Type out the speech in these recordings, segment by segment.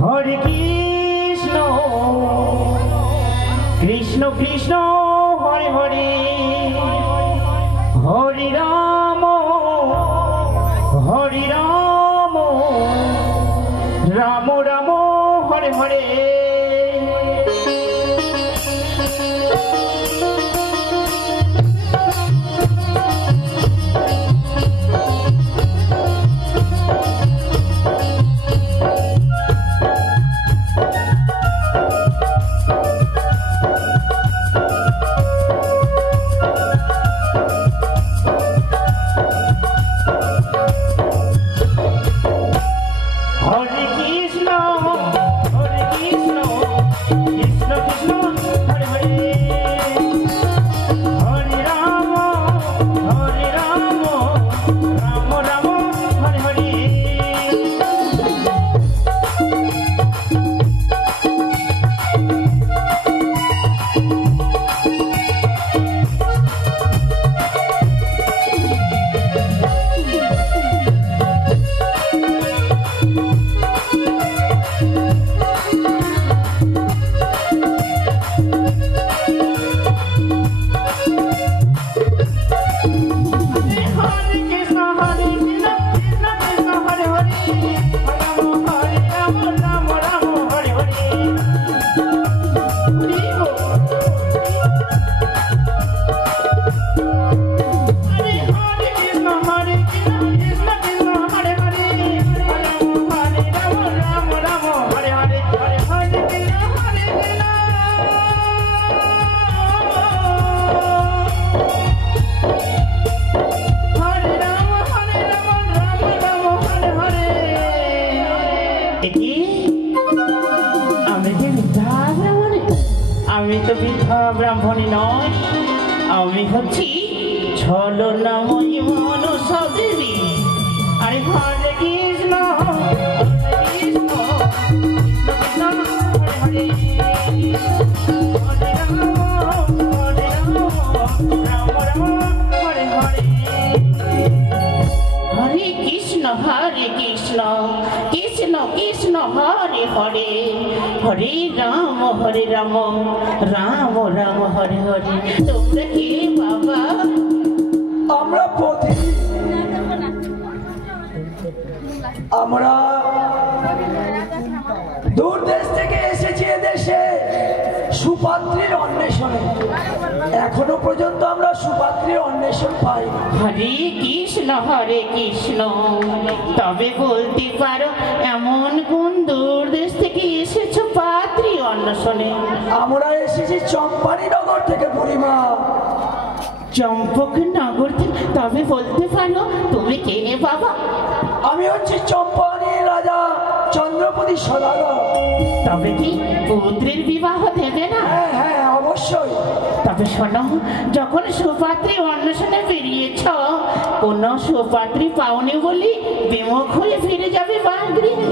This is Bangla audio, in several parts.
হরে কৃষ্ণ কৃষ্ণ কৃষ্ণ হরে হরে, হরে রাম রাম রাম হরে হরে। আমি তো বৃদ্ধা ব্রাহ্মণী নয়, আমি হচ্ছি ছলনাময়ী মনসা দেবী। আরে হরে কৃষ্ণ কৃষ্ণ কৃষ্ণ হরে হরে, হরে রাম রাম রাম হরে হরে। হরে কৃষ্ণ কৃষ্ণ কৃষ্ণ হরে হরে, হরে রাম রাম রাম হরে হরে। তোমরা কে বাবা? আমরা দূর দেশ থেকে এসেছি এদেশে সুপাত্রীর অন্বেষণে। এখনো পর্যন্ত আমরা সুপাত্রীর অন্বেষণ পাই। হরে কৃষ্ণ তবে বলতে পারো এমন কোন দূর দেশ থেকে এসেছো পাত্রী অন্বেষণে? আমরা এসেছি চম্পানী নগর থেকে বুড়িমা। চম্পকনগর থেকে? তবে বলতে পারো তুমি কে বাবা? আমি হচ্ছি চম্পানী রাজা চন্দ্রপতি সদাগর। তবে কি পুত্রের বিবাহ দেবে না? হ্যাঁ হ্যাঁ অবশ্যই। তবে শোনো, যখন সুপাত্রী অন্বেষণে বেরিয়েছ, কোন সুপাত্রী পাওনি বলি বিমুখ হয়ে ফিরে যাবে বাগৃহে।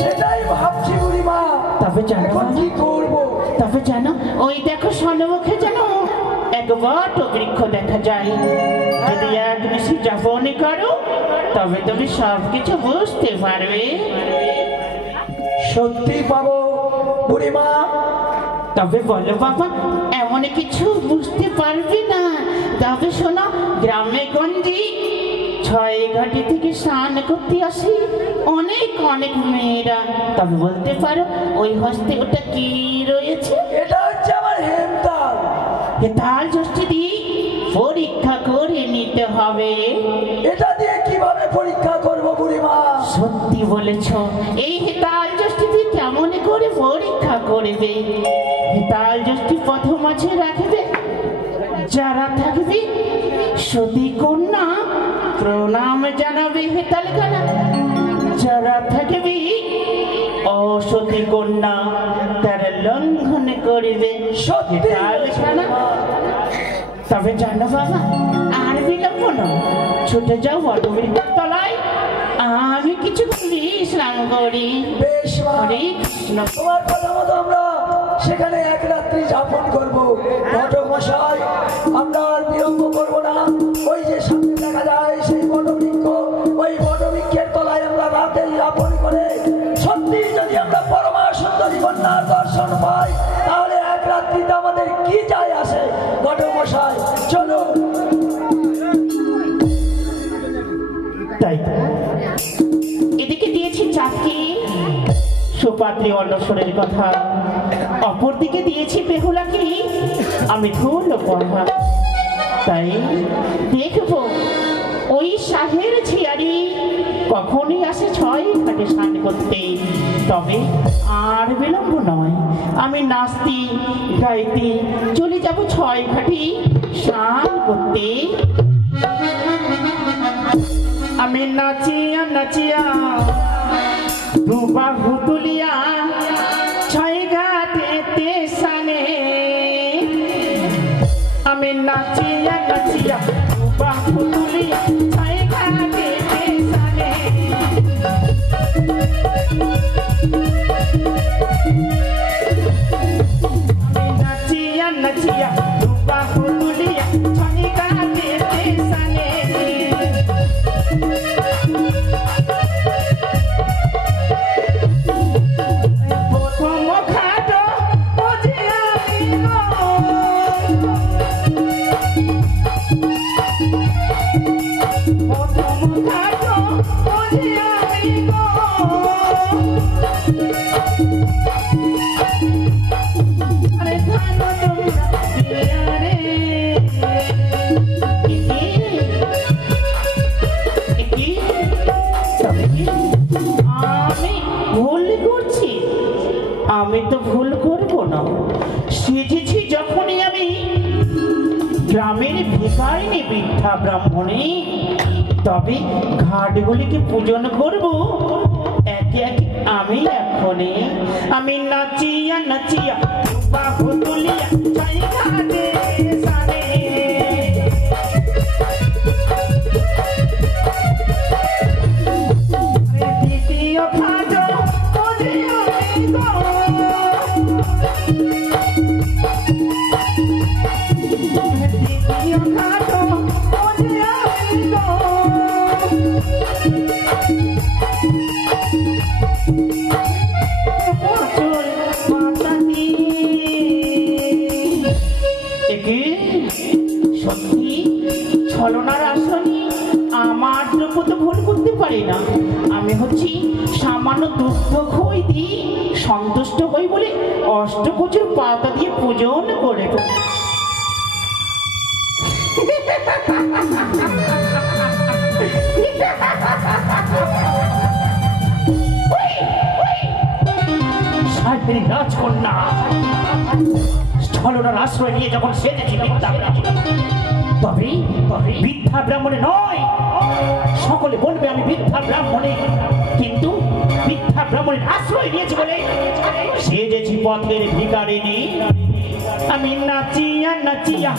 সেটাই ভাবছি বুড়িমা। তবে জানো কি করবো? তবে জানো, ওই দেখো সন্মুখে জানো এক বট বৃক্ষ দেখা যায়। যদি এক নিশি যাপন করো তবে তুমি সবকিছু বুঝতে পারবে। সত্যি পাবো বুড়িমা? তবে বলো বাবা, এমন কিছু বুঝতে পারবে না? তবে শোনো, গ্রামে গঞ্জি 6 ঘাটি থেকে স্নান করতে আসি অনেক অনেক মেয়েরা। তবে বলতে পারো ওই হস্তে ওটা কি রয়েছে? এটা হচ্ছে আমার হেমতাল। হেতাল ষষ্ঠী দিয়ে পরীক্ষা করে নিতে হবে। এটা দিয়ে কিভাবে পরীক্ষা করবো বুড়িমা? সত্যি বলেছ, এই হেতাল ষষ্ঠী দিয়ে কেমন করে পরীক্ষা করবে? হেতাল ষষ্ঠী প্রথম মাঝে রাখবে, যারা থাকবে সতী কন্যা প্রণাম জানাবে হেতাল খানা, যারা থাকবে অসতী কন্যা তারা লঙ্ঘন করবে হেতাল খানা। তবে জানো বাবা, আর বিলম্ব না, ছুটে যাও বটবৃক্ষের তলায়, আমি কিছু বিশ্রাম করি। বেশ হরে কৃষ্ণ। তোমার কথা মতো আমরা সেখানে এক রাত্রি যাপন করবো। ঘটক মশাই, আমরা আর বিলম্ব করবো না। ওই যে সামনে দেখা যায় সেই বটবৃক্ষ, ওই বটবৃক্ষের তলায় আমরা রাতে যাপন করে সত্যি যদি আমরা পরমা সুন্দরী কন্যার দর্শন পাই, তাহলে এক রাত্রিতে আমাদের কি যায় আসে? ঘটক মশাই চলুন। তাই তো এদিকে দিয়েছি চাকরি সুপাত্রী অন্নসরের কথা, অপরদিকে দিয়েছি বেহুলাকে আমি ধুল পড়া। তাই দেখবো ওই শাহের ঝিয়ারি কখনই আসে ছয় ঘাটে স্নান করতে। তবে আর বিলম্ব নয়, আমি নাচতে গাইতে চলে যাব ছয় ঘাটে স্নান করতে। আমি নাচিয়া নাচিয়া দুবাহু তুলিয়া ছয় ঘাটেতে সানে, আমি নাচিয়া নাচিয়া দুবাহু তুলিয়া ছয় ঘাটেতে সানে। আমি নাচিয়া নাচিয়া দুবাহু তুলিয়া ছয় ঘাটেতে সানে। আমি তো ভুল করবো না, সেজেছি যখনই আমি গ্রামের ভিখারিনী বৃদ্ধা ব্রাহ্মণী, তবে ঘাটগুলিকে পূজন করব একে একে আমি এখনই। আমি নাচিয়া নাচিয়া বাহু তুলিয়া ছয় ঘাটে সানে। দ্বিতীয় ঘাট ছলনার আসনি আমার দ্রব্য তো ভুল করতে পারি না। আমি হচ্ছি সামান্য দুগ্ধ খই দিয়ে সন্তুষ্ট হই বলে অষ্টকচুর পাতা দিয়ে পূজন করে। রাজকন্যা ছলনার আশ্রয় নিয়ে যখন সেজেছি বিদ্যা ব্রাহ্মণ, তবে বিদ্যা ব্রাহ্মণে নয়। সকলে বলবে আমি বিদ্যা ব্রাহ্মণে, কিন্তু বিদ্যা ব্রাহ্মণের আশ্রয় নিয়েছি বলে সেজেছি পথের ভিখারিনী। আমি নাচিয়া নাচিয়া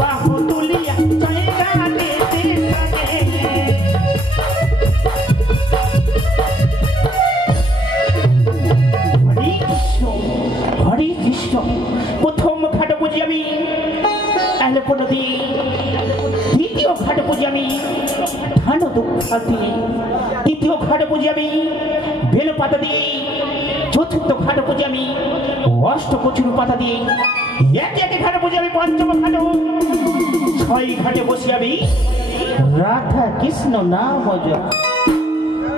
বাহু তুলিয়া ছয় ঘাটেতে সানে। হরে কৃষ্ণ। প্রথম ঘাট বুঝি আমি এলোপনদী, দ্বিতীয় ঘাট বুঝি আমি ধান দুঃখাতি, তৃতীয় ঘাট বুঝি আমি বেলপাতা দিয়ে, চতুর্থ ঘাট বুঝি আমি অষ্টকচুর পাতা দিয়ে, একে একে ঘাট বুঝি আমি পঞ্চম ঘাট, ছয় ঘাটে বসি আমি রাধা কৃষ্ণ নাম।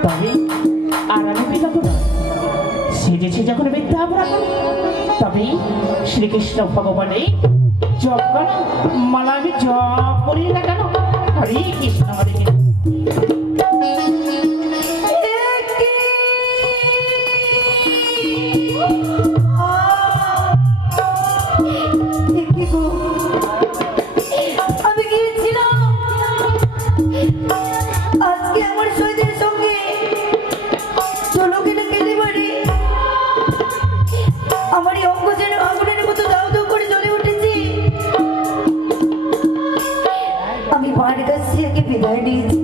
তবে আর আমি বিলম্ব না, সেজেছি যখন বিদ্যা ব্রাহ্মণ, তবে শ্রীকৃষ্ণ ভগবানের জপ করা মালা আমি জপ করি না কেন? হরে কৃষ্ণ হরে কৃষ্ণ। আমি গিয়েছিলাম আজকে আমার সৈদের সঙ্গে চলো কিনা গেলে বাড়ি, আমার এই অঙ্গ যেন আগুনের মতো দাউ দাউ করে জ্বলে উঠেছি। আমি মায়ের কাছ থেকে বিদায় নিয়েছি,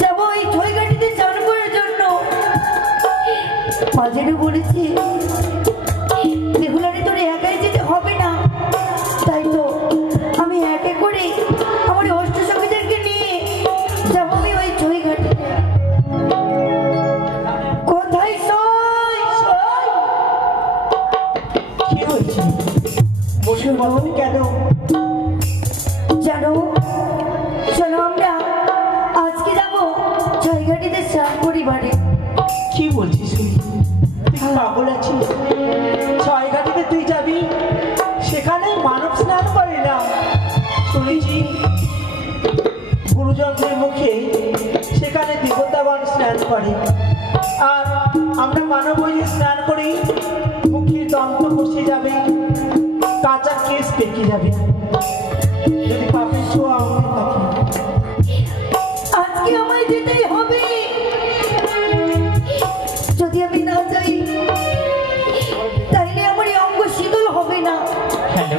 যাবো এই ছয়ঘাটিতে চান করার জন্য। মাঝেরও বলেছি বেহুলারে তোর একাই যেতে হবে না, তাই তো আমি একে করে আমার অষ্ট সঙ্গীদেরকে নিয়ে যাবো আমি ওই ছয়ঘাটিতে। কোথায় চার পরিবারে। কি বলছিস তুই? তুই পাগল আছিস? ছয় ঘাটিতে তুই যাবি, সেখানে মানব স্নান করে না। শুনেছি গুরুজনদের মুখে সেখানে দেবতাগণ স্নান করে, আর আমরা মানব হয়ে স্নান করি, মুখের দন্ত বসে যাবে, কাঁচা কেস পেকে যাবে যদি পাপের ছোঁয়া আমাদের থাকে। আজকে আমায় যেতেই হবে। যদি আমি না যাই তাইলে আমার এই অঙ্গ শীতল হবে না। হ্যালো,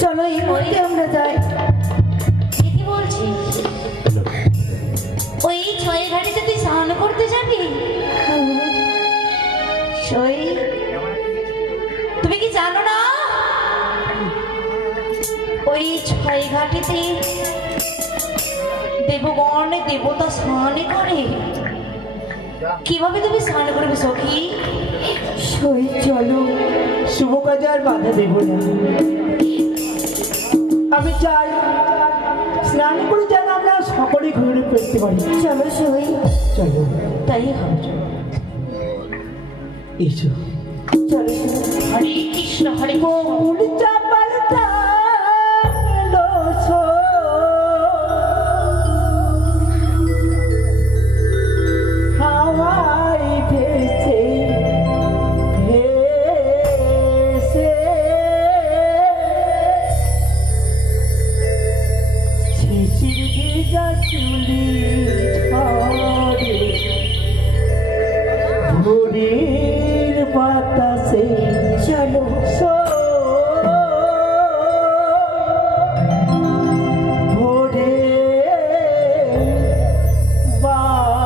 চলো এই মুহূর্তে আমরা যাই। কি বলছিস? ওই ছয় ঘাটিতে তুই স্নান করতে যাবি? সই, তুমি কি জানো না ওই ছয় ঘাটিতে দেবগণ দেবতা স্নান করে? কিভাবে তুমি স্নান করবে সখী? সই চলো। শুভ কাজে আর বাধা দেব না। আমি চাই স্নান করে যেন আমরা সকলে ঘুরে ফিরতে পারি। চলো সই। চলো, তাই হবে। এসো। চলো সই। হরে কৃষ্ণ হরে ফুল চাপার ডালো ছো, হাওয়ায় ভেসে ভেসে শিশির ভেজা চুলি ঝরে ভোরের বাতাসে চলো। ভোরে বাতাসে।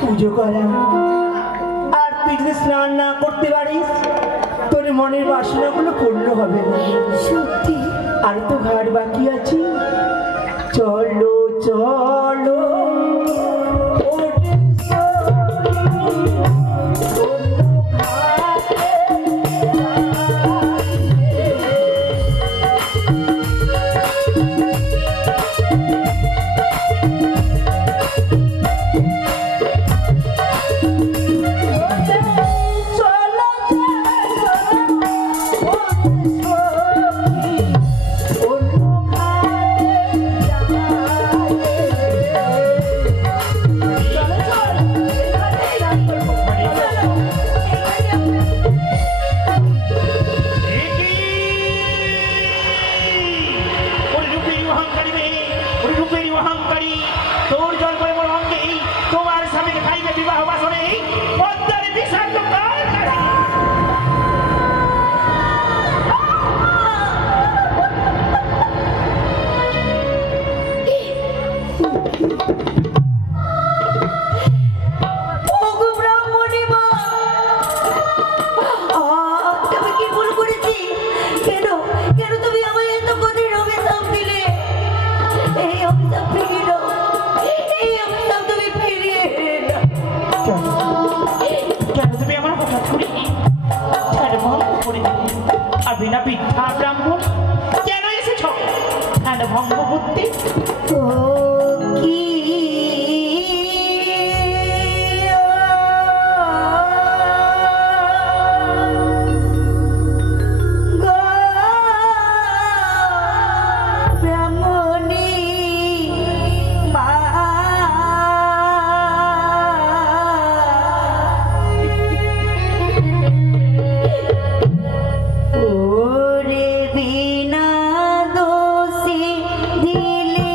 পুজো করা। আর তুই যদি স্নান না করতে পারিস তোর মনের বাসনাগুলো পূর্ণ হবে না। সত্যি? আর তো ঘাট বাকি আছে। চলো চলো ওরে বিনা দোষী দিলে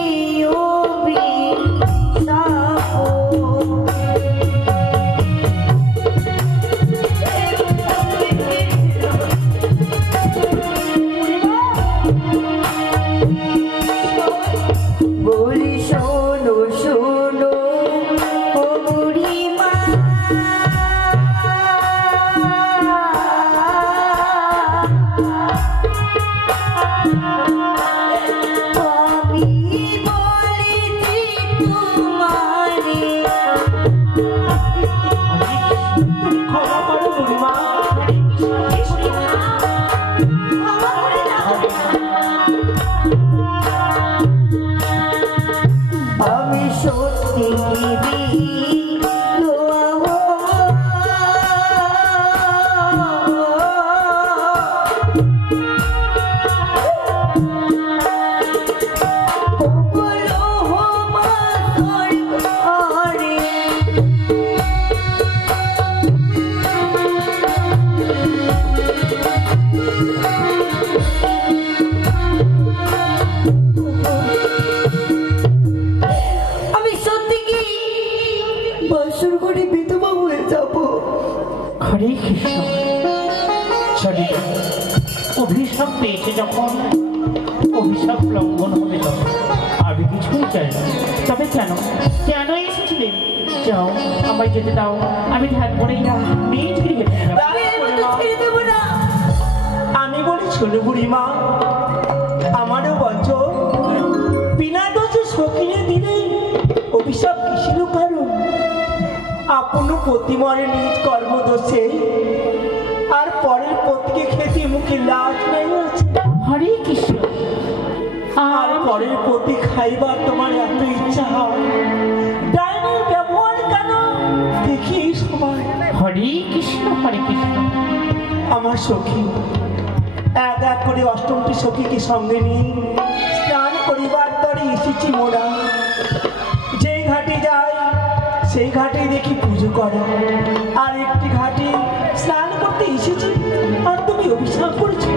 শোনো শোনো ও বুড়িমা, আমি বলেছি তোমারে ক্ষমা করো বুড়িমা। আমি সত্যি বাসর করে বিধবা হয়ে যাবো। হরে কৃষ্ণ। চলে অভিশাপ পেয়েছে যখন, অভিশাপ লঙ্ঘন হবে তখন। আমি কিছুই চাই না। তবে কেন কেন এসেছিলেন? যাও, আমায় যেতে দাও। আমি ধ্যান করেই নিজ গৃহে ফিরে যাবো। আমি এর মধ্যে ছেড়ে দেবো না। আমি বলি শোনো বুড়িমা, আমারও বছর বিনা দোষে সকিয়ে দিলে অভিশাপ কিসের কারণ? আপন পতি মরে নিজ কর্মদোষে, আর পরের পতিকে খেতে মুখে লাজ নাই আছে। হরে কৃষ্ণ। আর পরের পতি খাইবার তোমার এত ইচ্ছা হয়, ডাইনির ব্যবহার কেন দেখি এই সময়। হরে কৃষ্ণ হরে কৃষ্ণ। আমার সখী এক এক করে অষ্টমটি সখীকে সঙ্গে নিয়ে স্নান করিবার তরে এসেছি মোরা। যেই ঘাটে যাই সেই ঘাটে দেখি পুজো করা, আর একটি ঘাটে স্নান করতে এসেছি আর তুমি অভিশাপ করেছো।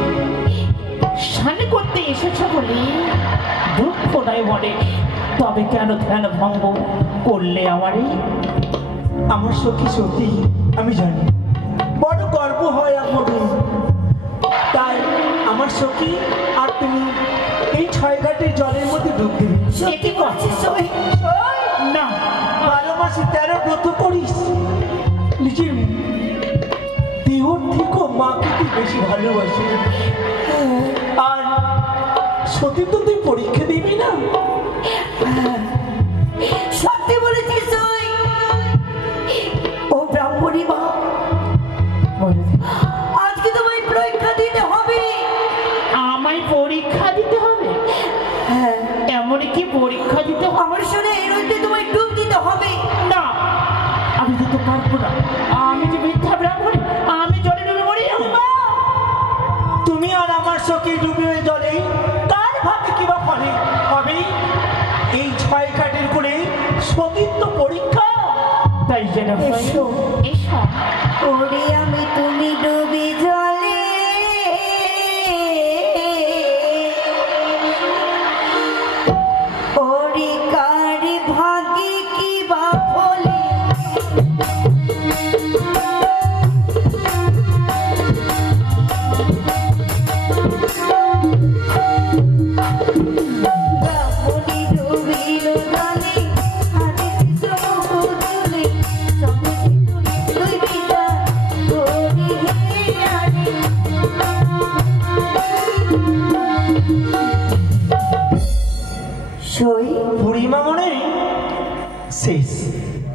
স্নান করতে এসেছ বলে দুঃখ নয় বলে, তবে কেন ধ্যান ভঙ্গ করলে আমারে? আমার সখী সত্যি আমি জানি, বড় গর্ব হয় আমার, তাই আমার সখী আর তুমি এই ছয় ঘাটের জলের মধ্যে ডুব দেবে। সত্যি বলছিস সই? না, 12 মাসে 13 ব্রত করিস, নিজের দেহর থেকেও মাকে তুই বেশি ভালোবাসি। আর সত্যি তো তুই পরীক্ষা দিবি না? সত্যি বলেছিস সই? ও ব্রাহ্মণী মা, আজকে তোমায় পরীক্ষা দিতে হবে। আমায় পরীক্ষা দিতে হবে? হ্যাঁ, এমন কি পরীক্ষা দিতে হবে? আমার শুনে এর মধ্যে তোমায় ডুব দিতে হবে। না, আমি দিতে পারবো না। আমি যে মিথ্যা ব্রাহ্মণী, আমি জলে ডুবে মরি যাবো। তুমি আর আমার সখী ডুবে জলে কার ভাবে কিবা ফলে হবে? এই ছয় ঘাটের করে সতীত্ব পরীক্ষা। তাই যেন হয়। এসো। এসো। ওরে আমি তুমি ডুবে জলে, ওরে কার ভাগে কি বা ফলে। ব্রাহ্মণী ডুবিল জলে, হাতে সমুখ তুলে, সমুখে তুই বিদা করি হে নারী। সই বুড়িমা মনে শেষ।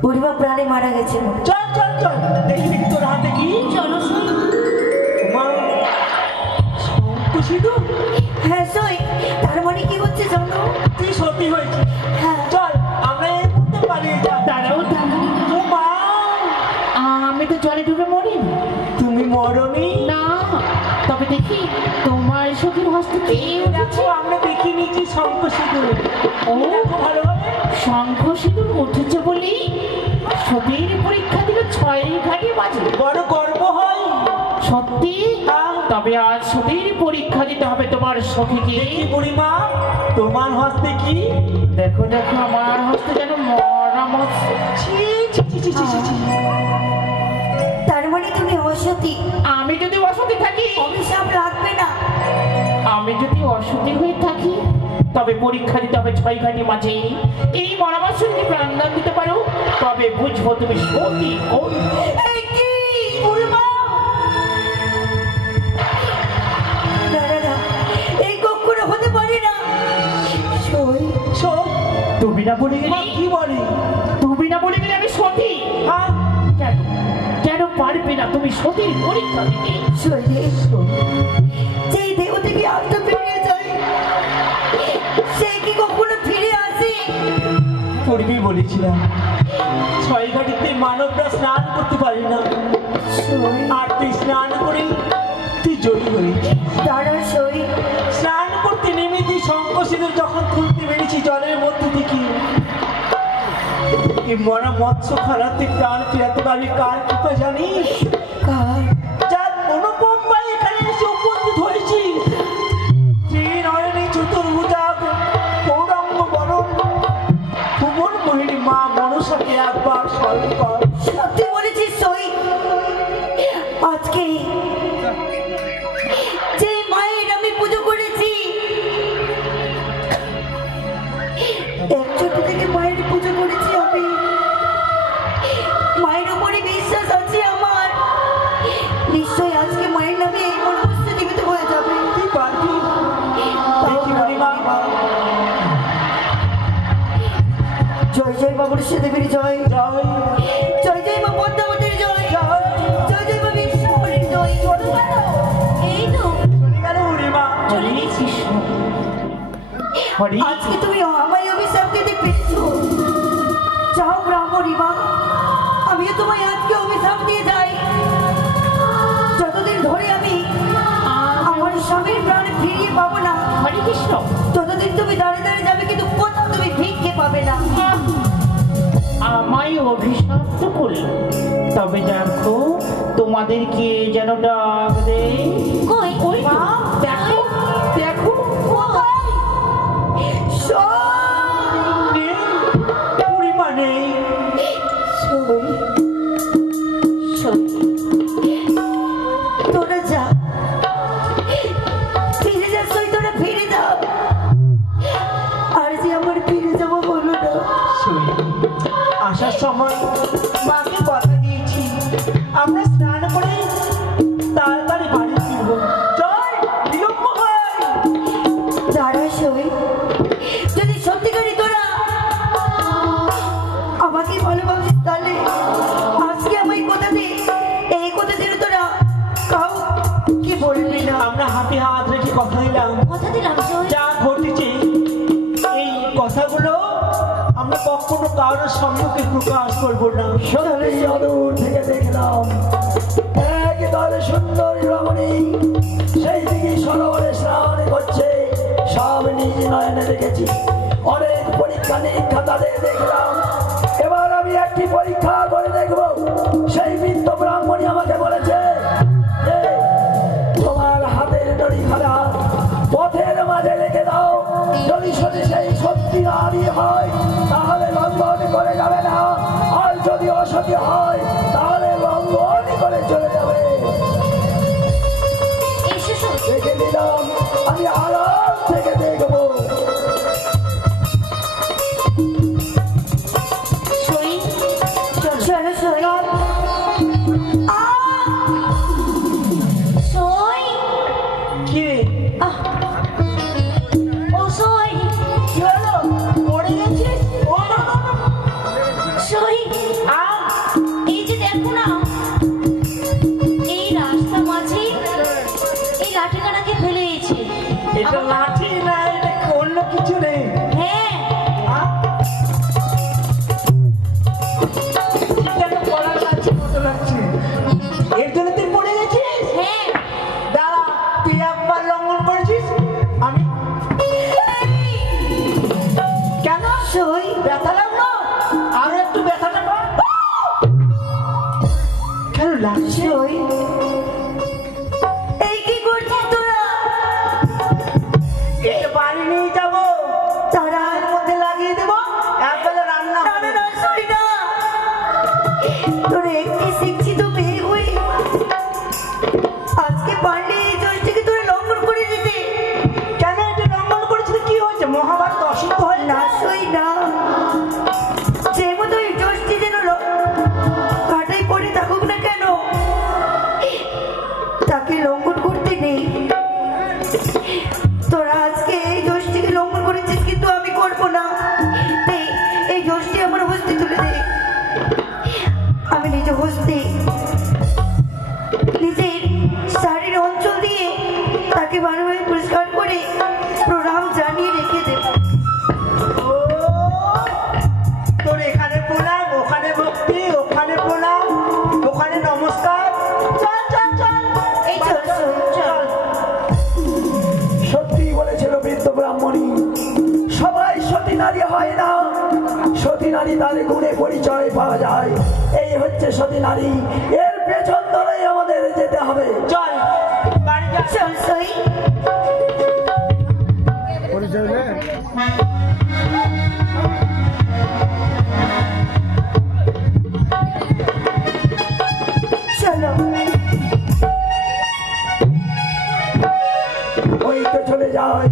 বুড়িমা প্রাণে মারা গেছে। চল চল চল, দেখি দেখি তোর হাতে কি। চলো সই। তোমার খুশি তো? হ্যাঁ সই, তার মানে কি হচ্ছে জানো? তুই সত্যি হয়েছে। হ্যাঁ, চল আমরা এই মুহূর্তে পালিয়ে যাই। দাঁড়াও দাঁড়াও, ও মা, আমি তো জলে ডুবে মরি তুমি মরনি? না। তবে দেখি তোমার সখীর হস্তে কি দেখো আমরা দেখি নিচ্ছি শঙ্খ সিঁদুর। ও দেখো ভালোভাবে। শঙ্খ সিঁদুর উঠেছে বলেই সতীর পরীক্ষা দিল 6 ঘাটে বাজে। বড় গর্ব হয়। সত্যি? হ্যাঁ। তবে আজ সতীর পরীক্ষা দিতে হবে তোমার সখীকে। দেখি বুড়িমা তোমার হস্তে কি? দেখো দেখো, আমার হস্তে যেন মরামত। ছি ছি ছি ছি ছি ছি ছি। তার মানে তুমি অসতী। আমি যদি অসতী থাকি, অভিশাপ লাগবে না। আমি যদি অসতী হয়ে থাকি, তবে পরীক্ষা দিতে হবে 6 ঘাটি মাঝে। এই মরামাসে যদি প্রাণদান দিতে পারো তবে বুঝবো তুমি সতী কোন। এই কখনো হতে পারে না। তুমি না বলে গেলে কি বলে? তুমি না বলে গেলে আমি সতী। কেন কেন পারবে না তুমি সতীর পরীক্ষা দিতে? যেই দেহ থেকে আত্মা ফিরে যায় সে কি কখনো ফিরে আসে? পূর্বেই বলেছিলাম 6 ঘাটিতে মানবরা স্নান করতে পারে না, আর তুই স্নান করে তুই জয়ী হয়েছিস। তারা সই স্নান করতে নেমে তুই শঙ্কশির যখন তুলতে পেরেছি জলের মধ্যে থেকে, এই মরা মৎস্য খানাতে প্রাণ ফেরাতে পারবি কার কৃপা জানিস? যার অনুপম পাই এখানে এসে উপস্থিত হয়েছিস। যে নয়নে চতুর্ভুজা গৌরাঙ্গ বরণ ভুবন মোহিনী মা মনসাকে একবার স্মরণ কর। সত্যি বলেছিস সই। আজকে যে মায়ের আমি পুজো করেছি, এক ছোট থেকে মায়ের পুজো করেছি আমি, মায়ের উপরে বিশ্বাস আছে আমার। নিশ্চয়ই আজকে মায়ের নামে এই মনস্থ জীবিত হয়ে যাবে। তুই পারবি? দেখি মণিমা। জয় জয় বাবুর দেবীর জয়, জয় জয় জয় মা পদ্মাবতীর জয়, জয় জয় মা বিশ্বহরির জয়। এই তো চলে গেল মণিমা। চলে গেছিস হরি? আজকে তুমি আমায় অভিশাপ দিতে পেরেছো। যাও ব্রাহ্মণী মা, আমিও তোমায় আজকে অভিশাপ দিয়ে যাই। যতদিন ধরে আমি আমার স্বামীর প্রাণ ফিরিয়ে পাবো না, হরে কৃষ্ণ, ততদিন তুমি দাঁড়িয়ে দাঁড়িয়ে যাবে, কিন্তু কোথাও তুমি ভিক্ষে পাবে না। আমায় অভিশাপ তো করল, তবে দেখো তোমাদেরকে যেন ডাক দে। কই ওই তো, দেখো দেখো পূর্ণিমা নেই। তোরা যা, ফিরে যা সই, তোরা ফিরে যা। আর যে আমার ফিরে যাবো বলো না। আসার সময় মাকে কথা দিয়েছি আমরা স্নান করে তাড়াতাড়ি বাড়ি ফিরব। জয় বিলম্ব হয়। যারা সই, যদি সত্যিকারই তোরা আমাকে ভালোবাসিস তাহলে আজকে আমায় কথা দে, এই কথা দিলে তোরা কাউ কি বলবি না। আমরা হাতে হাত রেখে কথা দিলাম, কথা দিলাম সই। যা ঘটেছে এই কথাগুলো আমরা কখনো কারোর সম্মুখে প্রকাশ করবো না। দূর থেকে দেখলাম এক দল সুন্দর রমণী সেই দিকে সরোবরে স্নান করছে, সব নিজ নয়নে দেখেছি। অনেক পরীক্ষা নিরীক্ষা তাদের দেখলাম। এবার আমি একটি পরীক্ষা করে দেখবো। সেই বৃদ্ধ ব্রাহ্মণী আমাকে বলেছে যে তোমার হাতের নড়ি খানা পথের মাঝে রেখে দাও, যদি সেই সত্যি নারী হয় তাহলে লঙ্ঘন করে যাবে না, আর যদি অসতী হয় তাহলে লঙ্ঘন করে চলে যাবে। দেখে দিলাম, আমি আরাম থেকে দেখবো। সই চলো সই। সই কি রে? ও সই কি হলো? পড়ে গেছিস? ও সই এই যে দেখো না, এই রাস্তা মাঝে এই লাঠিখানাকে ফেলেছে। এটা লাঠি না, এটা অন্য কিছু নেই। হ্যাঁ, ঠিকঠাক পড়ার লাগছে মতো লাগছে। এর জন্য তুই পড়ে গেছিস? হ্যাঁ। দাঁড়া, তুই একবার লঙ্ঘন করেছিস, আমি কেন? সই ব্যথা লাগলো? আরো একটু ব্যথা লাগলো? কেন লাগছে? সই, এই কি করছিস তোরা? এটা বাড়ি নিয়ে যাবো, তারা এর মধ্যে লাগিয়ে দেবো, একবেলা রান্না না হবে। না না সই না। তোরা একটি শিক্ষিত মেয়ে হয়ে আজকে পারলে এই চরিত্রকে তোরা লঙ্ঘন করে দিতে। কেন এটা লঙ্ঘন করেছিল? কি হয়েছে? মহা দে, এই গোষ্ঠী আমার হস্তে তুলে দে। আমি নিজ হস্তে নিজের শাড়ির অঞ্চল দিয়ে তাকে ভালোভাবে পরিষ্কার করে প্রণাম জানিয়ে রেখে দেব। তোর এখানে প্রণাম, ওখানে ভক্তি, ওখানে প্রণাম, ওখানে নমস্কার। চল চল চল, এই চল চল চল। সত্যি বলেছিল বৃদ্ধ ব্রাহ্মণী, সবাই সতী নারী হয় না, সতী নারী তার গুণে পরিচয় পাওয়া যায়। এই হচ্ছে সতী নারী, এর পেছন ধরে আমাদের যেতে হবে। চল বাড়ি যা। চল সই। চলো। ওই তো চলে যায়,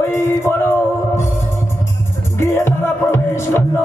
ওই বড় গৃহে তারা প্রবেশ করলো।